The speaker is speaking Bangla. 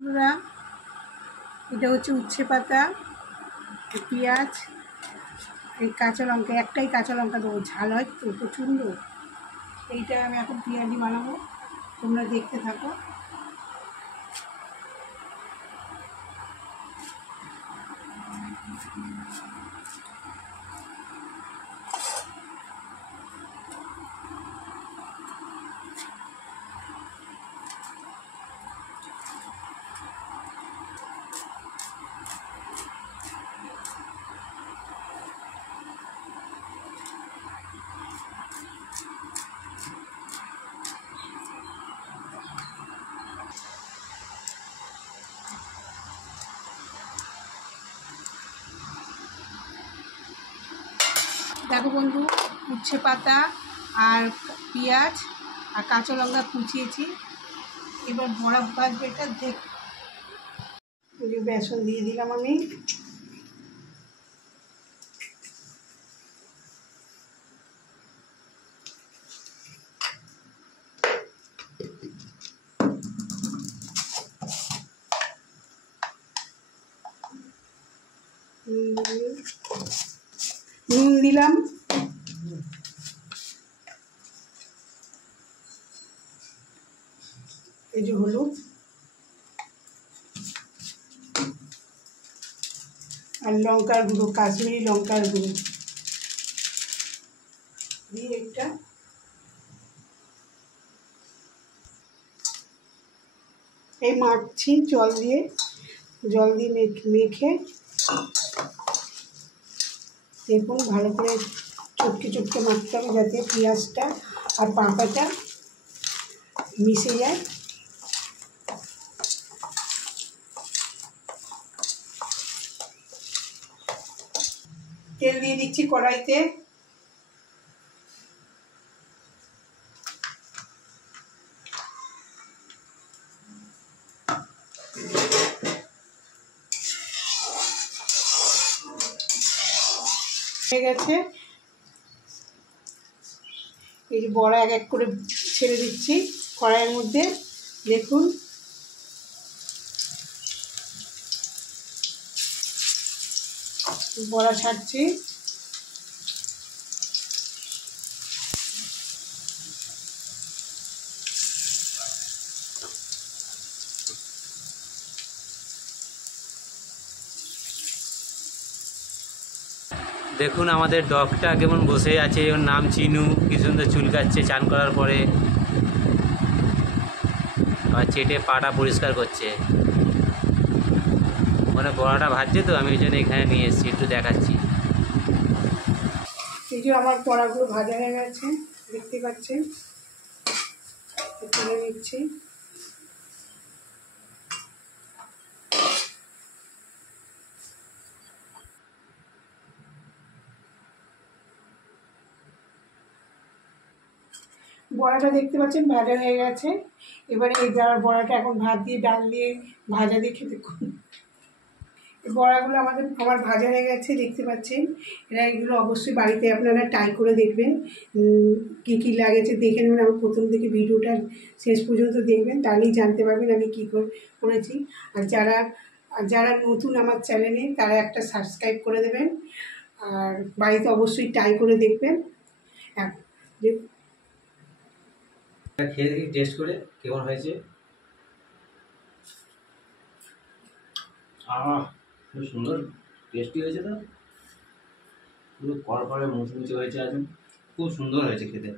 বন্ধুরা, এটা হচ্ছে উচ্ছে পাতা, পেঁয়াজ, এই কাঁচা লঙ্কা, একটাই কাঁচা লঙ্কা দেবো, ঝাল হয় তো প্রচণ্ড। এইটা আমি এখন পেঁয়াজি বানাবো, তোমরা দেখতে থাকো। দেখো বন্ধু, উচ্ছে পাতা আর পেঁয়াজ আর কাঁচা লঙ্কা কুচিয়েছি। এবার বড়া ভাজবে, এটা দেখ। বেসন দিয়ে দিলাম আমি। নুন দিলাম, এই যে হলুদ আর লঙ্কার গুঁড়ো, কাশ্মীরি লঙ্কার গুঁড়ো দিয়ে একটা এই মাখছি জল দিয়ে মেখে দেখুন ভালো করে চটকে চটকে মাখতে হবে, যাতে পেঁয়াজটা আর পাতাটা মিশে যায়। তেল দিয়ে দিচ্ছি কড়াইতে। হয়ে গেছে, এই যে বড়া এক এক করে ছেড়ে দিচ্ছি কড়াইয়ের মধ্যে। দেখুন বড়া ছাড়ছি। দেখুন আমাদের ডগটা কেমন বসে আছে, ওর নাম চিনু, কি সুন্দর চুলকাচ্ছে চান করার পরে, আর চেটে পাটা পরিষ্কার করছে। মানে বড়াটা ভাজছে তো, আমি ওই জন্য এখানে নিয়ে এসেছি, একটু দেখাচ্ছি। এই যে আমার বড়াগুলো ভাজা হয়ে গেছে, দেখতে পাচ্ছেন। তুলে নিচ্ছি। বড়াটা দেখতে পাচ্ছেন ভাজা হয়ে গেছে। এবারে এই বড়াটা এখন ভাত দিয়ে, ডাল দিয়ে, ভাজা দিয়ে খেতে খুব। বড়াগুলো আমার ভাজা হয়ে গেছে, দেখতে পাচ্ছেন। এগুলো অবশ্যই বাড়িতে আপনারা ট্রাই করে দেখবেন। কী কী লাগেছে দেখে নেবেন। আমার প্রথম থেকে ভিডিওটা শেষ পর্যন্ত দেখবেন, তাহলেই জানতে পারবেন আমি কী করেছি। আর যারা নতুন আমার চ্যানেলে, তারা একটা সাবস্ক্রাইব করে দেবেন। আর বাড়িতে অবশ্যই ট্রাই করে দেখবেন। খেয়ে দেখি, টেস্ট করে কেমন হয়েছে। খুব সুন্দর টেস্টি হয়েছে, তো পুরো কড়কড়ে মুচমুচে হয়েছে, একদম খুব সুন্দর হয়েছে খেতে।